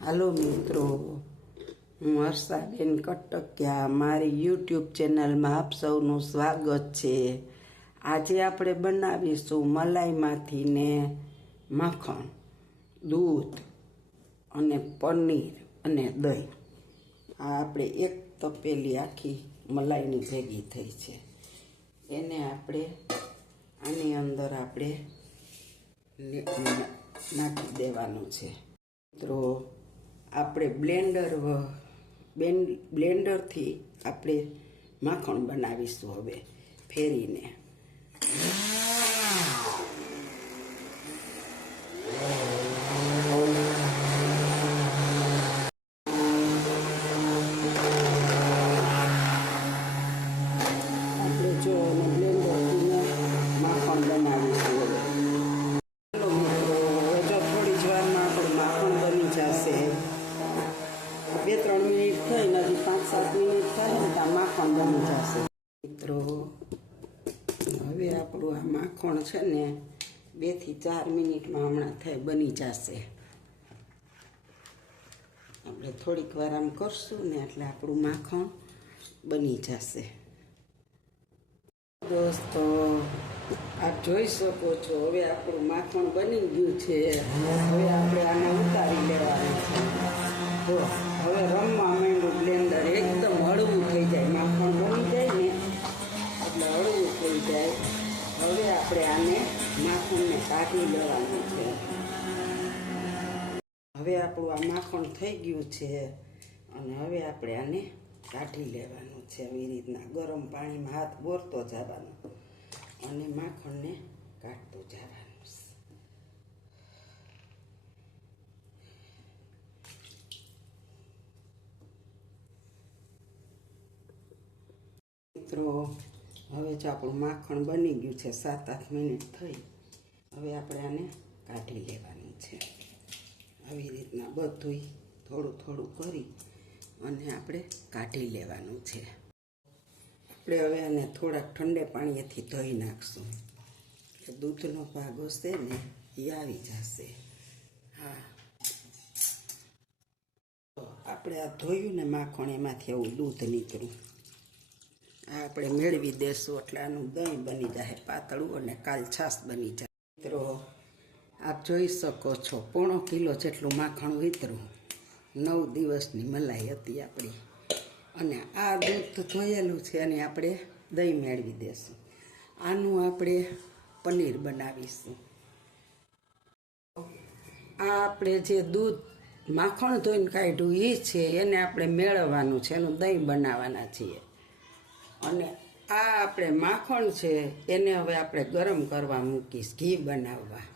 હાલો મિત્રો, હું હર્ષાબેન કટકિયા, મારી યુટ્યુબ ચેનલમાં આપ સૌનું સ્વાગત છે. આજે આપણે બનાવીશું મલાઈમાંથી ને માખણ, દૂધ અને પનીર અને દહીં. આ આપણે એક તપેલી આખી મલાઈની ભેગી થઈ છે, એને આપણે આની અંદર આપણે નાખી દેવાનું છે. મિત્રો, આપણે બ્લેન્ડરથી આપણે માખણ બનાવીશું. હવે ફેરીને આપણે જો બ્લેન્ડરથી માખણ બનાવીશું. હવે 2-3 મિનિટ થઈને હજી 5-7 મિનિટ થાય ને ત્યાં માખણ બની જશે. મિત્રો, હવે આપણું આ માખણ છે ને 2-4 મિનિટમાં હમણાં થાય બની જશે. આપણે થોડીક વાર આમ કરશું ને એટલે આપણું માખણ બની જશે. દોસ્તો, આપ જોઈ શકો છો, હવે આપણું માખણ બની ગયું છે. હવે આપણે આને ઉતારી લેવાનું છે. હવે રમવા માંડ્યું બ્લેન્ડર, એકદમ હળવું થઈ જાય. માખણ બની જાય ને એટલે હળવું થઈ જાય. હવે આપણે આને માખણને કાઢી લેવાનું છે. હવે આપણું આ માખણ થઈ ગયું છે અને હવે આપણે આને કાઢી લેવાનું છે. આવી રીતના ગરમ પાણીમાં હાથ બોરતો જવાનો અને માખણને કાઢતું જવાનું. મિત્રો, હવે જો આપણું માખણ બની ગયું છે, 7-8 મિનિટ થઈ. હવે આપણે આને કાઢી લેવાનું છે. આવી રીતના બધું થોડું થોડું કરી અને આપણે કાઢી લેવાનું છે. આપણે હવે આને થોડાક ઠંડે પાણીએથી ધોઈ નાખશું. એટલે દૂધનો ભાગ હશે ને એ આવી જશે. હા, આપણે આ ધોયું ને માખણ, એમાંથી એવું દૂધ નીકળ્યું. આ આપણે મેળવી દેશું એટલે આનું દહીં બની જાય પાતળું અને કાલ છાશ બની જાય. મિત્રો, આપ જોઈ શકો છો, 1.5 કિલો જેટલું માખણ વિતરું. 9 દિવસની મલાઈ હતી આપણી. અને આ દૂધ ધોયેલું છે અને આપણે દહીં મેળવી દેશું. આનું આપણે પનીર બનાવીશું. આ આપણે જે દૂધ માખણ ધોઈને કાઢ્યું એ છે, એને આપણે મેળવવાનું છે, એનું દહીં બનાવવાના છીએ. અને આ આપણે માખણ છે એને હવે આપણે ગરમ કરવા મૂકીશ, ઘી બનાવવા.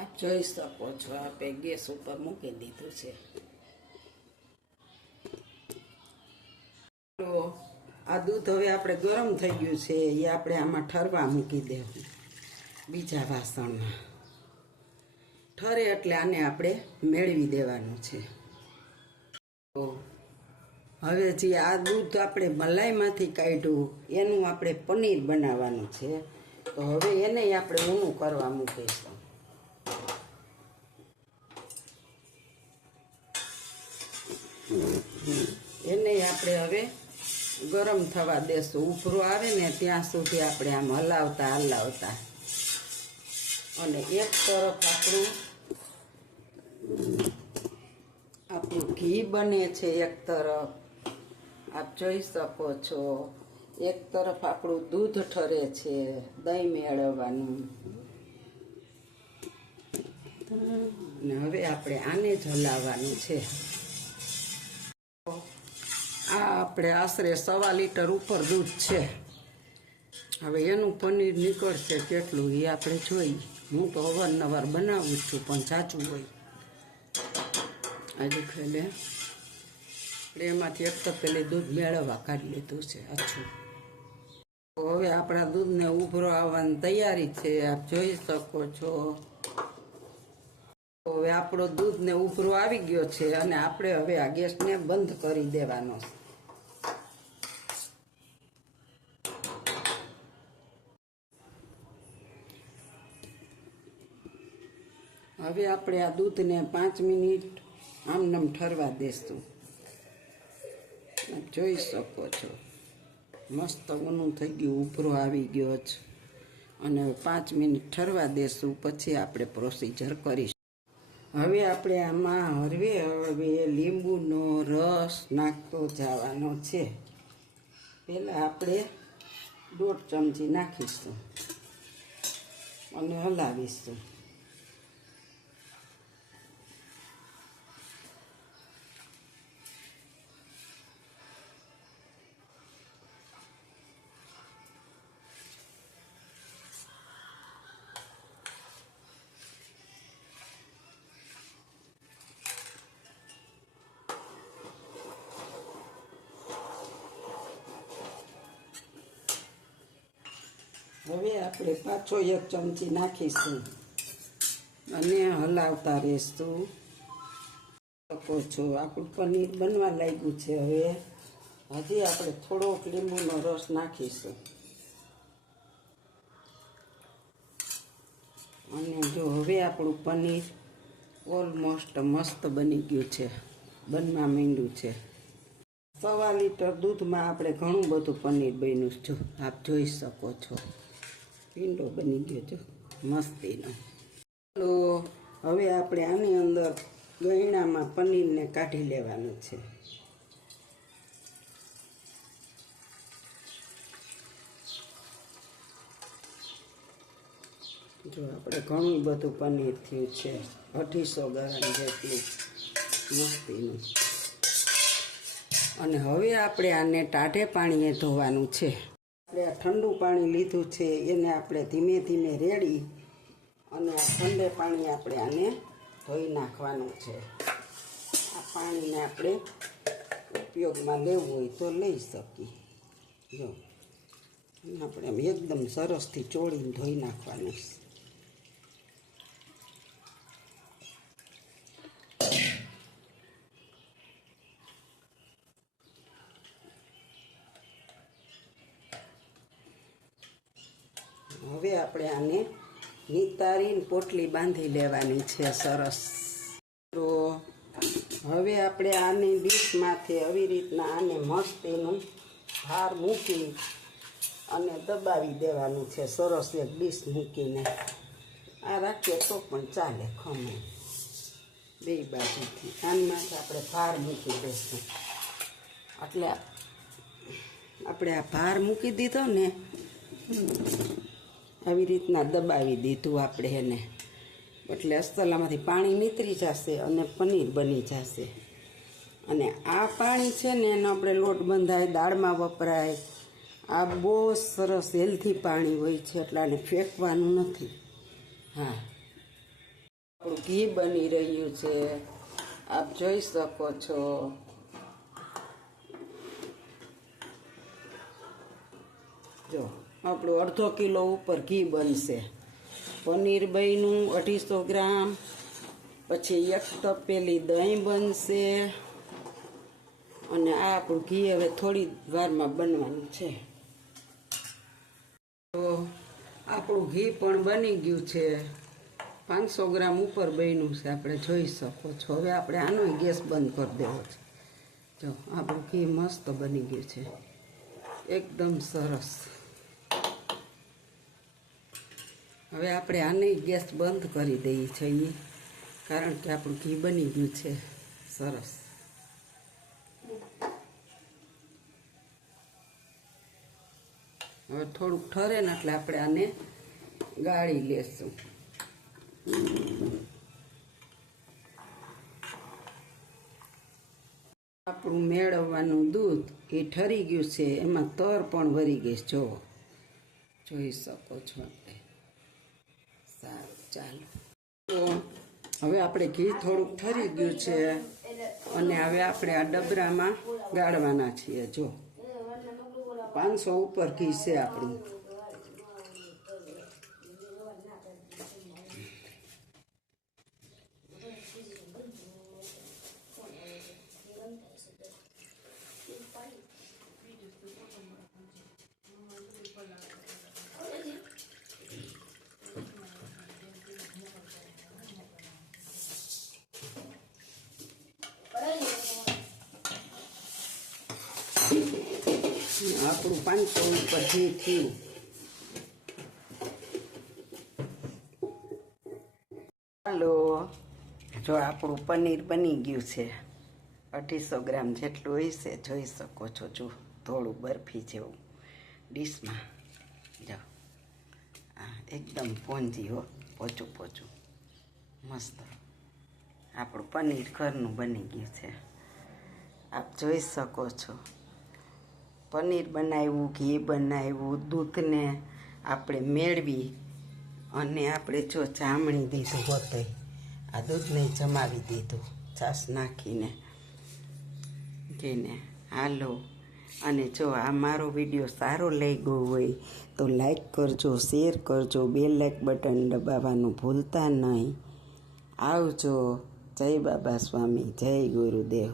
આપ જોઈ શકો છો, આપણે ગેસ ઉપર મૂકી દીધું છે. તો આ દૂધ હવે આપણે ગરમ થઈ ગયું છે, એ આપણે આમાં ઠરવા મૂકી દેવું બીજા વાસણમાં. ઠરે એટલે આને આપણે મેળવી દેવાનું છે. તો હવે જે આ દૂધ આપણે મલાઈમાંથી કાઢ્યું એનું આપણે પનીર બનાવવાનું છે. તો હવે એને આપણે ઊનું કરવા મૂકીશું. એને આપણે હવે ગરમ થવા દેશું. ઉભરો આવે ને ત્યાં સુધી આપણે આમ હલાવતા અને એક તરફ આપણું ઘી બને છે, એક તરફ આપ જોઈ શકો છો, એક તરફ આપણું દૂધ ઠરે છે દહીં મેળવવાનું. અને હવે આપણે આને જ હલાવવાનું છે. આ આપણે આશરે 1.25 લીટર ઉપર દૂધ છે. હવે એનું પનીર નીકળશે કેટલું એ આપણે જોઈએ. હું તો અવારનવાર બનાવું છું, પણ જાચું હોય. આજે ખેલે એમાંથી એક તપેલી દૂધ મેળવવા કાઢી લીધું છે આછું. હવે આપણા દૂધને ઉભરો આવવાની તૈયારી છે, આપ જોઈ શકો છો. હવે આપણો દૂધને ઉભરો આવી ગયો છે અને આપણે હવે આ ગેસને બંધ કરી દેવાનો. હવે આપણે આ દૂધને 5 મિનિટ આમનામ ઠરવા દેશું. જોઈ શકો છો મસ્ત ઊનું થઈ ગયું, ઉભરો આવી ગયો છે. અને 5 મિનિટ ઠરવા દેશું, પછી આપણે પ્રોસીજર કરીશું. હવે આપણે આમાં હળવે લીંબુનો રસ નાખતો જવાનો છે. પહેલાં આપણે 1.5 ચમચી નાખીશું અને હલાવીશું. હવે આપણે પાછો 1 ચમચી નાખીશું અને હલાવતા રહીશું. શકો છો આપણું પનીર બનવા લાગ્યું છે. હવે હજી આપણે થોડોક લીંબુનો રસ નાખીશું અને જો હવે આપણું પનીર ઓલમોસ્ટ મસ્ત બની ગયું છે, બનવા માંડ્યું છે. 1.25 લીટર દૂધમાં આપણે ઘણું બધું પનીર બન્યું છે. આપ જોઈ શકો છો પીંડો બની ગયો છે મસ્તીનો. તો હવે આપણે આની અંદર ગયણામાં પનીરને કાઢી લેવાનું છે. જો આપણે ઘણું બધું પનીર થયું છે, 250 ગ્રામ જેટલું મસ્તીનું. અને હવે આપણે આને ટાઢે પાણીએ ધોવાનું છે. આપણે આ ઠંડુ પાણી લીધું છે એને આપણે ધીમે ધીમે રેડી અને આ ઠંડે પાણી આપણે આને ધોઈ નાખવાનું છે. આ પાણીને આપણે ઉપયોગમાં લેવું હોય તો લઈ શકીએ. જો આપણે એકદમ સરસથી ચોળીને ધોઈ નાખવાનું છે. હવે આપણે આને નિતારીને પોટલી બાંધી લેવાની છે સરસ. તો હવે આપણે આની ડીશમાંથી આવી રીતના આને મસ્ત એનું ભાર મૂકી અને દબાવી દેવાનું છે સરસ. એક ડીશ મૂકીને આ રાખીએ તો પણ ચાલે, ખમે બે બાજુથી. આનમાંથી આપણે ભાર મૂકી દઈશું. એટલે આપણે આ ભાર મૂકી દીધો ને, આવી રીતના દબાવી દીધું આપણે એને, એટલે અસ્તલામાંથી પાણી નીતરી જશે અને પનીર બની જશે. અને આ પાણી છે ને એનો આપણે લોટ બંધાય, દાળમાં વપરાય. આ બહુ સરસ હેલ્ધી પાણી હોય છે, એટલે આને ફેંકવાનું નથી. હા, આપણું ઘી બની રહ્યું છે, આપ જોઈ શકો છો. જો આપણું 1/2 કિલો ઉપર ઘી બનશે. પનીર બન્યું 250 ગ્રામ, પછી 1 તપેલી દહીં બનશે. અને આ આપણું ઘી હવે થોડી વારમાં બનવાનું છે. તો આપણું ઘી પણ બની ગયું છે, 500 ગ્રામ ઉપર બન્યું છે, આપણે જોઈ શકો છો. હવે આપણે આનો ગેસ બંધ કરી દેવો છે. જો આપણું ઘી મસ્ત બની ગયું છે, એકદમ સરસ. હવે આપણે આને ગેસ બંધ કરી દઈએ છીએ, કારણ કે આપણું ઘી બની ગયું છે સરસ. હવે થોડુંક ઠરે ને એટલે આપણે આને ગાળી લેશું. આપણું મેળવવાનું દૂધ એ ઠરી ગયું છે, એમાં તર પણ વળી ગઈ. જો જોઈ શકો છો આપણે. સારું, ચાલો. તો હવે આપણે ઘી થોડુંક ઠરી ગયું છે અને હવે આપણે આ ડબરામાં ગાળવાના છીએ. જો 500 ઉપર ઘી છે આપણું. આપણું 500 ઉપર ઘી થયું. હાલો, જો આપણું પનીર બની ગયું છે. 250 ગ્રામ જેટલું હશે, જોઈ શકો છો. જો થોડું બરફી જેવું ડીશમાં. જો એકદમ પોંજી હો, પોચું પોચું મસ્ત. આપણું પનીર ઘરનું બની ગયું છે, આપ જોઈ શકો છો. પનીર બનાવ્યું, ઘી બનાવ્યું, દૂધને આપણે મેળવી અને આપણે જો જામણી દીધું હોતે, આ દૂધને જમાવી દીધું છાશ નાખીને ઘીને. હાલો, અને જો આ મારો વિડીયો સારો લાગ્યો હોય તો લાઈક કરજો, શેર કરજો, બેલ લાઈક બટન દબાવવાનું ભૂલતા નહીં. આવજો. જય બાબા સ્વામી, જય ગુરુદેવ.